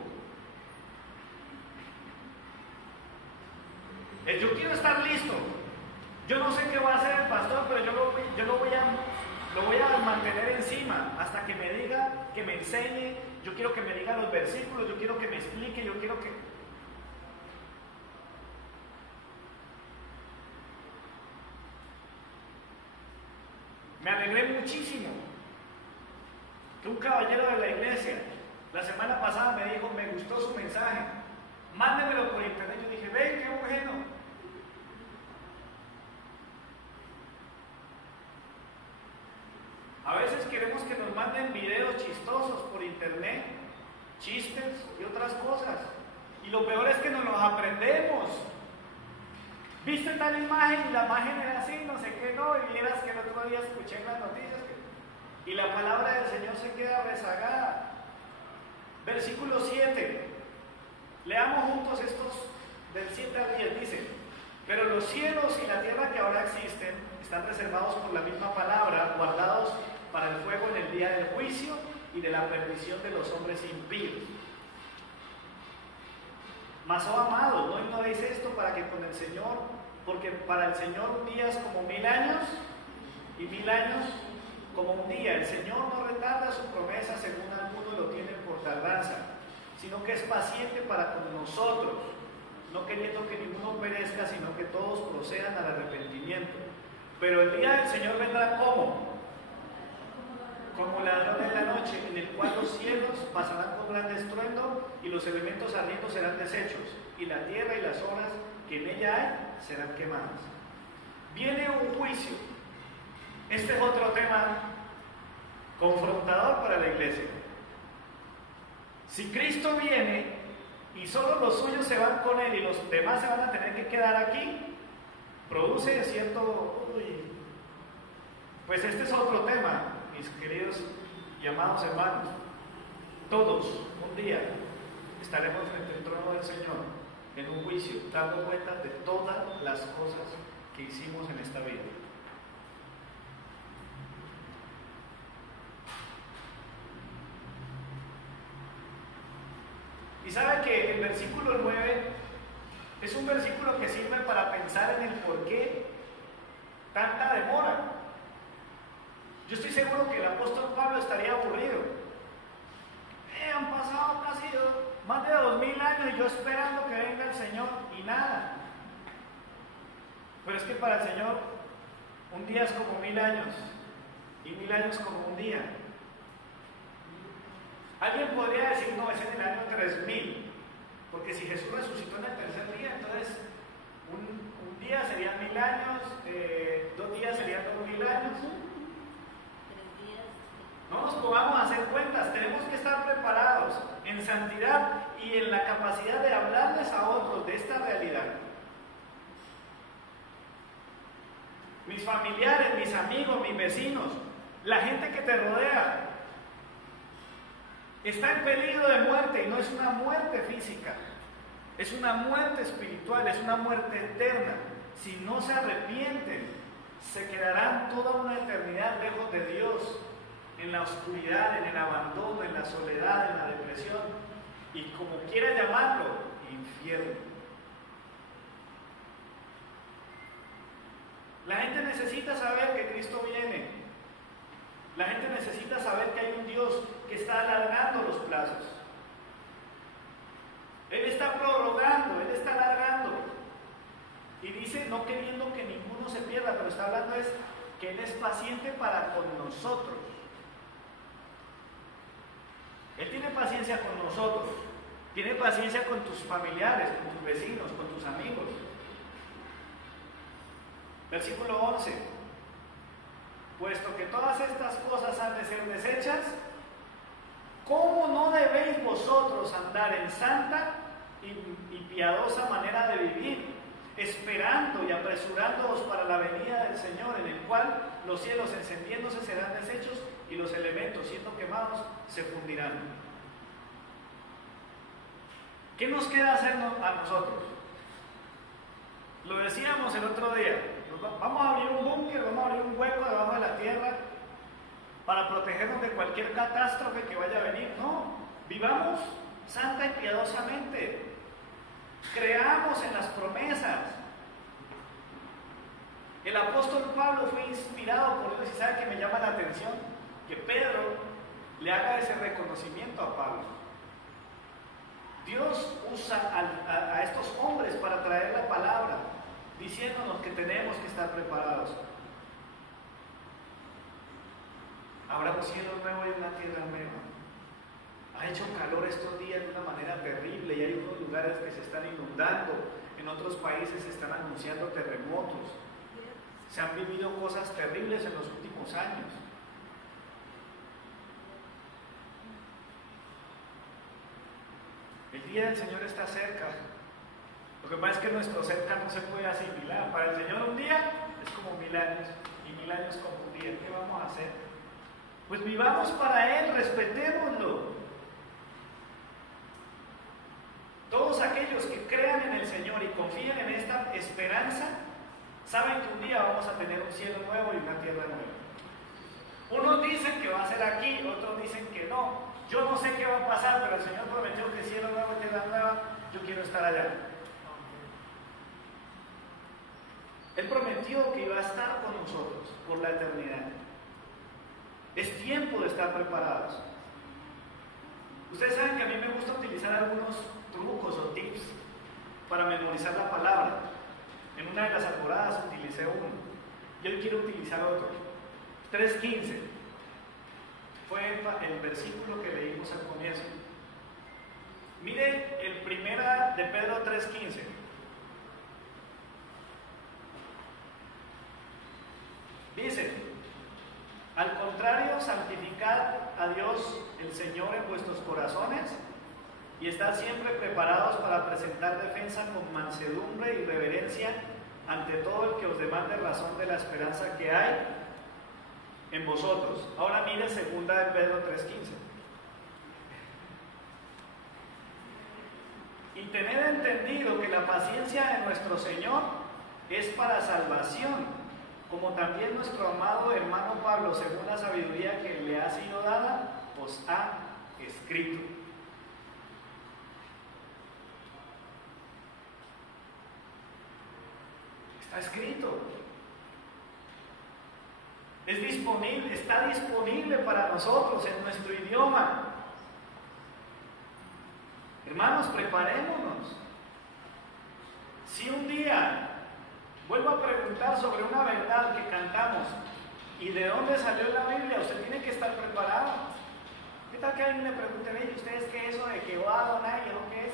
Yo quiero estar listo. Yo no sé qué va a hacer el pastor, pero yo lo voy a mantener encima hasta que me diga, que me enseñe. Yo quiero que me diga los versículos, yo quiero que me explique, yo quiero que... Me alegré muchísimo que un caballero de la iglesia la semana pasada me dijo, me gustó su mensaje, mándemelo por internet. Yo dije, ven, qué bueno. A veces queremos que nos manden videos chistosos por internet, chistes y otras cosas. Y lo peor es que no los aprendemos. ¿Viste tal imagen? Y la imagen era así, no sé qué, no. Y vieras que el otro día escuché en las noticias y la palabra del Señor se queda rezagada. Versículo 7. Leamos juntos estos del 7 al 10. Dice, pero los cielos y la tierra que ahora existen están reservados por la misma palabra, guardados para el fuego en el día del juicio y de la perdición de los hombres impíos. Mas, oh amado, no ignoréis esto para que con el Señor, porque para el Señor un día es como 1000 años y 1000 años como un día. El Señor no retarda su promesa según algunos lo tienen por tardanza, sino que es paciente para con nosotros, no queriendo que ninguno perezca, sino que todos procedan al arrepentimiento. Pero el día del Señor vendrá como ladrón en la noche, en el cual los cielos pasarán con gran estruendo y los elementos ardiendo serán deshechos, y la tierra y las obras que en ella hay serán quemadas. Viene un juicio. Este es otro tema confrontador para la iglesia. Si Cristo viene y solo los suyos se van con Él y los demás se van a tener que quedar aquí, produce cierto... Pues este es otro tema, mis queridos y amados hermanos. Todos un día estaremos frente al trono del Señor en un juicio, dando cuenta de todas las cosas que hicimos en esta vida. Y sabe que el versículo 9 es un versículo que sirve para pensar en el por qué tanta demora. Yo estoy seguro que el apóstol Pablo estaría aburrido. Han pasado casi más de 2000 años y yo esperando que venga el Señor y nada. Pero es que para el Señor un día es como 1000 años y 1000 años como un día. Alguien podría decir, no, es en el año 3000, porque si Jesús resucitó en el tercer día, entonces un día serían 1000 años, 2 días serían 2000 años. No nos pongamos a hacer cuentas, tenemos que estar preparados en santidad y en la capacidad de hablarles a otros de esta realidad. Mis familiares, mis amigos, mis vecinos, la gente que te rodea, está en peligro de muerte y no es una muerte física, es una muerte espiritual, es una muerte eterna. Si no se arrepienten, se quedarán toda una eternidad lejos de Dios, en la oscuridad, en el abandono, en la soledad, en la depresión y como quiera llamarlo, infierno. La gente necesita saber que Cristo viene. La gente necesita saber que hay un Dios que está alargando los plazos. Él está prorrogando, Él está alargando. Y dice, no queriendo que ninguno se pierda, pero está hablando es que Él es paciente para con nosotros. Él tiene paciencia con nosotros, tiene paciencia con tus familiares, con tus vecinos, con tus amigos. Versículo 11. Puesto que todas estas cosas han de ser deshechas, ¿cómo no debéis vosotros andar en santa y piadosa manera de vivir, esperando y apresurándoos para la venida del Señor, en el cual los cielos encendiéndose serán deshechos y los elementos siendo quemados se fundirán? ¿Qué nos queda hacer a nosotros? Lo decíamos el otro día, vamos a abrir un búnker, vamos a abrir un hueco debajo de la tierra para protegernos de cualquier catástrofe que vaya a venir. No, vivamos santa y piadosamente, creamos en las promesas. El apóstol Pablo fue inspirado por Dios y sabe que me llama la atención que Pedro le haga ese reconocimiento a Pablo. Dios usa a estos hombres para traer la palabra, diciéndonos que tenemos que estar preparados. Habrá un cielo nuevo y una tierra nueva. Ha hecho calor estos días de una manera terrible y hay unos lugares que se están inundando, en otros países se están anunciando terremotos. Se han vivido cosas terribles en los últimos años. El día del Señor está cerca. Lo que pasa es que nuestro cerca no se puede asimilar. Para el Señor un día es como 1000 años y 1000 años como un día. ¿Qué vamos a hacer? Pues vivamos para Él, respetémoslo. Todos aquellos que crean en el Señor y confían en esta esperanza, saben que un día vamos a tener un cielo nuevo y una tierra nueva. Unos dicen que va a ser aquí, otros dicen que no. Yo no sé qué va a pasar, pero el Señor prometió que cielo nuevo y tierra nueva, yo quiero estar allá. Él prometió que iba a estar con nosotros por la eternidad. Es tiempo de estar preparados. Ustedes saben que a mí me gusta utilizar algunos trucos o tips para memorizar la palabra. En una de las alboradas utilicé uno. Yo hoy quiero utilizar otro. 3:15. Fue el versículo que leímos al comienzo. Mire el primera de Pedro 3:15. Dice: al contrario, santificad a Dios el Señor en vuestros corazones y estad siempre preparados para presentar defensa con mansedumbre y reverencia ante todo el que os demande razón de la esperanza que hay en vosotros. Ahora mire segunda de Pedro 3:15. Y tened entendido que la paciencia de nuestro Señor es para salvación, como también nuestro amado hermano Pablo, según la sabiduría que le ha sido dada, os ha escrito. Está escrito. Es disponible, está disponible para nosotros en nuestro idioma. Hermanos, preparémonos. Si un día vuelvo a preguntar sobre una verdad que cantamos y de dónde salió la Biblia, usted tiene que estar preparado. ¿Qué tal que alguien le pregunte, oye, ¿ustedes qué es eso de que va a Adonai o qué es?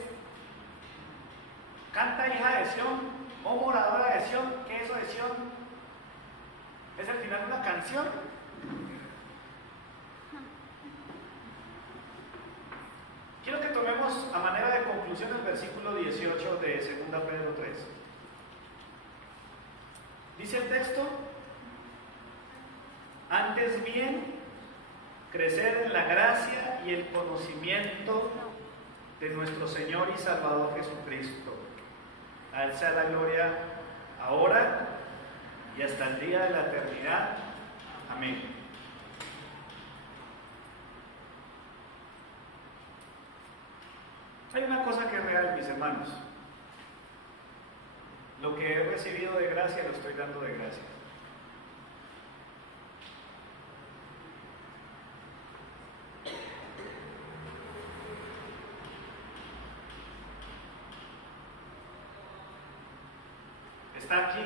Canta hija de Sión, oh moradora de Sión, ¿qué es eso de Sión? ¿Es el final de una canción? Quiero que tomemos a manera de conclusión el versículo 18 de 2 Pedro 3. Dice el texto: antes bien, crecer en la gracia y el conocimiento de nuestro Señor y Salvador Jesucristo. A Él sea la gloria ahora y hasta el día de la eternidad. Amén. Hay una cosa que es real, mis hermanos. Lo que he recibido de gracia lo estoy dando de gracia. Está aquí.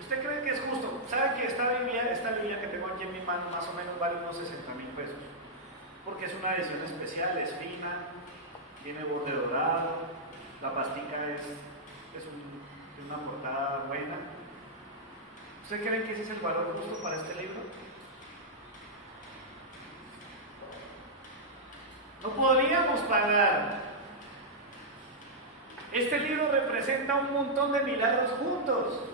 ¿Usted cree que es justo? ¿Sabe que esta Biblia que tengo aquí en mi mano más o menos vale unos 60,000 pesos? Porque es una edición especial, es fina, tiene borde dorado, la pastica es una portada buena. ¿Usted cree que ese es el valor justo para este libro? No podríamos pagar. Este libro representa un montón de milagros juntos.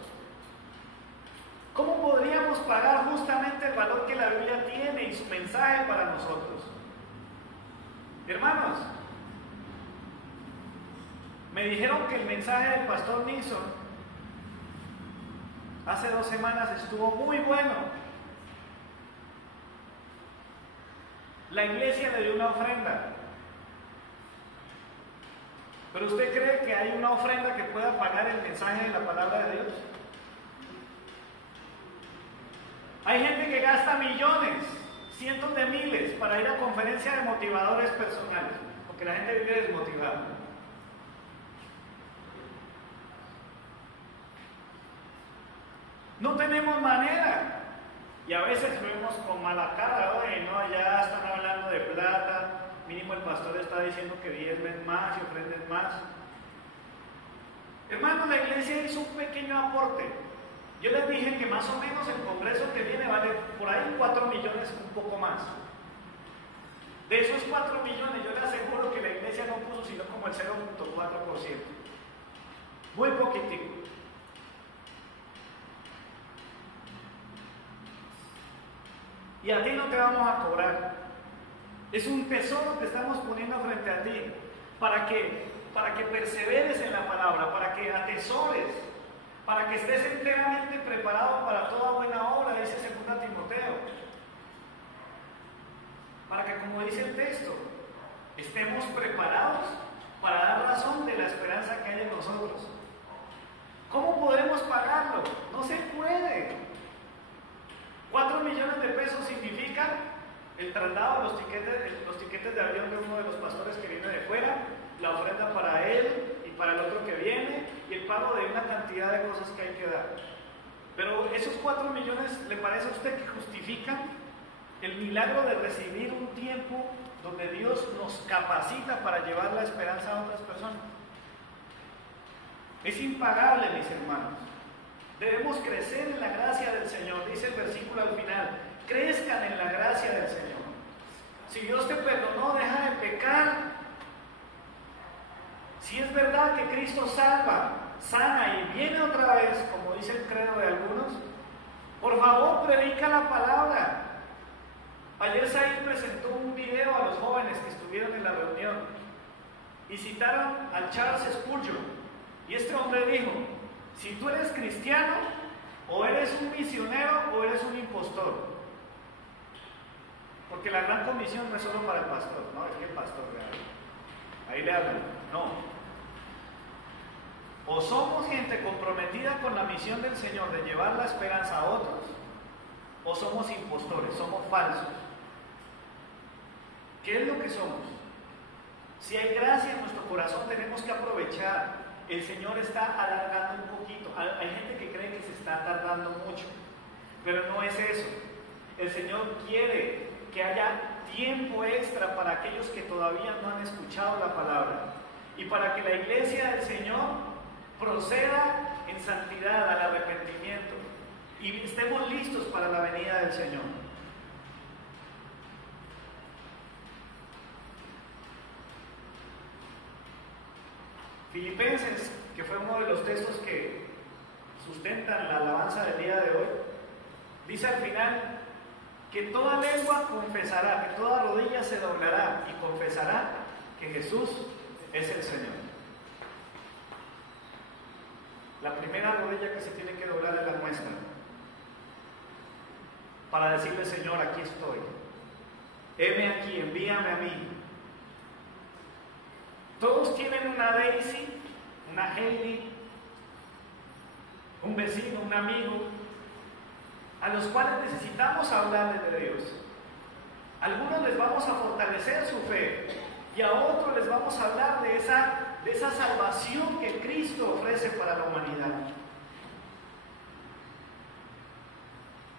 ¿Cómo podríamos pagar justamente el valor que la Biblia tiene y su mensaje para nosotros? Hermanos, me dijeron que el mensaje del pastor Nixon hace 2 semanas estuvo muy bueno. La iglesia le dio una ofrenda. ¿Pero usted cree que hay una ofrenda que pueda pagar el mensaje de la palabra de Dios? Hay gente que gasta millones, cientos de miles para ir a conferencias de motivadores personales, porque la gente vive desmotivada. No tenemos manera. Y a veces vemos con mala cara, oye, no, ya están hablando de plata, mínimo el pastor está diciendo que diezmen más y ofrenden más. Hermanos, la iglesia hizo un pequeño aporte. Yo les dije que más o menos el congreso que viene vale por ahí 4 millones, un poco más. De esos 4 millones, yo les aseguro que la iglesia no puso sino como el 0.4%. Muy poquitico. Y a ti no te vamos a cobrar. Es un tesoro que estamos poniendo frente a ti para que perseveres en la palabra, para que atesores, para que estés enteramente preparado para toda buena obra, dice 2 Timoteo. Para que, como dice el texto, estemos preparados para dar razón de la esperanza que hay en nosotros. ¿Cómo podremos pagarlo? No se puede. 4 millones de pesos significa el traslado, los tiquetes de avión de uno de los pastores que viene de fuera, la ofrenda para él y para el otro que viene, y el pago de una cantidad de cosas que hay que dar. Pero esos 4 millones, ¿le parece a usted que justifican el milagro de recibir un tiempo donde Dios nos capacita para llevar la esperanza a otras personas? Es impagable, mis hermanos. Debemos crecer en la gracia del Señor, dice el versículo al final. Crezcan en la gracia del Señor. Si Dios te perdonó, deja de pecar. Si es verdad que Cristo salva, sana y viene otra vez, como dice el credo de algunos, por favor, predica la palabra. Ayer Said presentó un video a los jóvenes que estuvieron en la reunión y citaron a Charles Spurgeon. Y este hombre dijo: si tú eres cristiano, o eres un misionero o eres un impostor. Porque la gran comisión no es solo para el pastor, no, es que el pastor real. Ahí le hablan. No. O somos gente comprometida con la misión del Señor de llevar la esperanza a otros, o somos impostores, somos falsos. ¿Qué es lo que somos? Si hay gracia en nuestro corazón, tenemos que aprovechar. El Señor está alargando un poquito. Hay gente que cree que se está tardando mucho, pero no es eso. El Señor quiere que haya tiempo extra para aquellos que todavía no han escuchado la palabra, y para que la iglesia del Señor proceda en santidad al arrepentimiento y estemos listos para la venida del Señor. Filipenses, que fue uno de los textos que sustentan la alabanza del día de hoy, dice al final que toda lengua confesará, que toda rodilla se doblará y confesará que Jesús es el Señor. La primera rodilla que se tiene que doblar es la nuestra, para decirle: Señor, aquí estoy, heme aquí, envíame a mí. Todos tienen una Daisy, una Heidi, un vecino, un amigo, a los cuales necesitamos hablarles de Dios. A algunos les vamos a fortalecer su fe, y a otros les vamos a hablar de esa salvación que Cristo ofrece para la humanidad.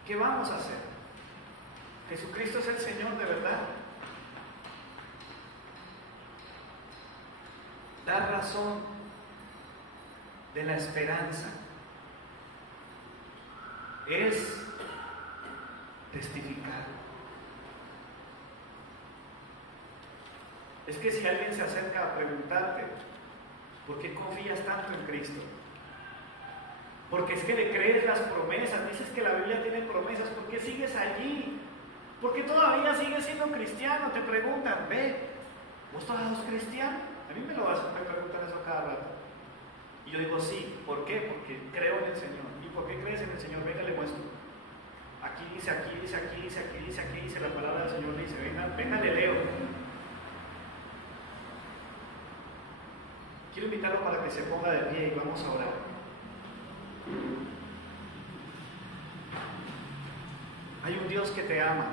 ¿Qué vamos a hacer? ¿Jesucristo es el Señor de verdad? Dar razón de la esperanza es testificar. Es que si alguien se acerca a preguntarte: ¿por qué confías tanto en Cristo? Porque es que le crees las promesas, dices que la Biblia tiene promesas, ¿por qué sigues allí? ¿Por qué todavía sigues siendo cristiano? Te preguntan: ¿vos todavía sos cristiano? A mí me preguntan eso cada rato. Y yo digo: sí. ¿Por qué? Porque creo en el Señor. ¿Y por qué crees en el Señor? Venga, le muestro. Aquí dice, aquí dice, aquí dice, aquí dice, aquí dice, la palabra del Señor dice. Venga, le leo. Quiero invitarlo para que se ponga de pie y vamos a orar. Hay un Dios que te ama.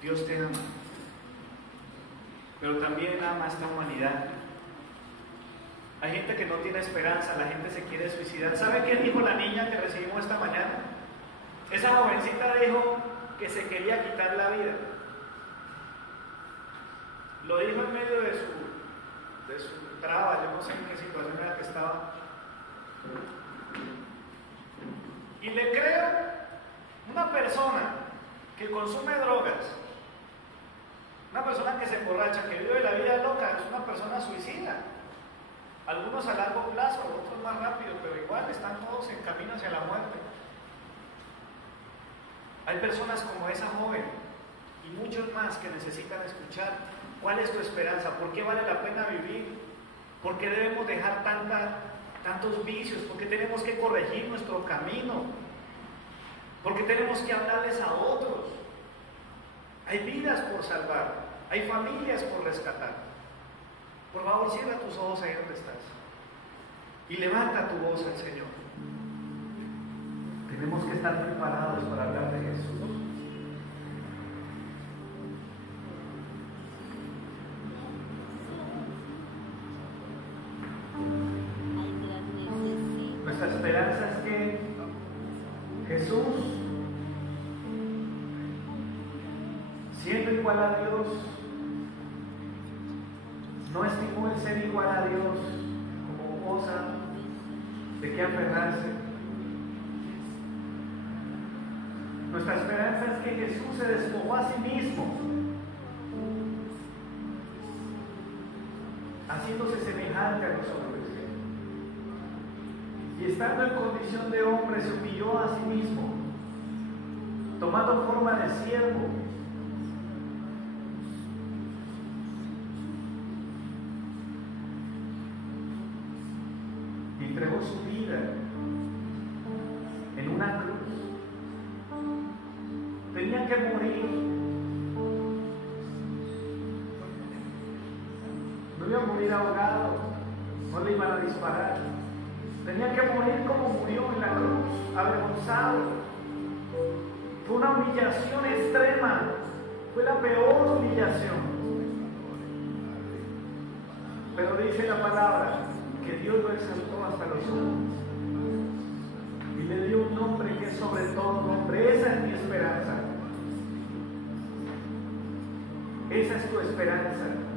Dios te ama, pero también ama a esta humanidad. Hay gente que no tiene esperanza, la gente se quiere suicidar. ¿Sabe qué dijo la niña que recibimos esta mañana? Esa jovencita dijo que se quería quitar la vida. Lo dijo en medio de su traba, yo no sé en qué situación era que estaba. Y le creo, una persona que consume drogas, una persona que se emborracha, que vive la vida loca, es una persona suicida. Algunos a largo plazo, otros más rápido, pero igual están todos en camino hacia la muerte. Hay personas como esa joven y muchos más que necesitan escuchar cuál es tu esperanza, por qué vale la pena vivir, por qué debemos dejar tantos vicios, por qué tenemos que corregir nuestro camino, por qué tenemos que hablarles a otros. Hay vidas por salvar, hay familias por rescatar. Por favor, cierra tus ojos ahí donde estás y levanta tu voz al Señor. Tenemos que estar preparados para hablar de Jesús. Nuestra esperanza es que Jesús, siendo igual a Dios, no estimó el ser igual a Dios como cosa de que aferrarse. Nuestra esperanza es que Jesús se despojó a sí mismo, haciéndose semejante a nosotros. Y estando en condición de hombre, se humilló a sí mismo, tomando forma de siervo. Entregó su vida en una cruz. Tenía que morir. No iba a morir ahogado, no le iban a disparar. Tenía que morir como murió en la cruz, avergonzado. Fue una humillación extrema, fue la peor humillación. Pero dice la palabra que Dios lo exaltó hasta los cielos y le dio un nombre que es sobre todo nombre. Esa es mi esperanza. Esa es tu esperanza.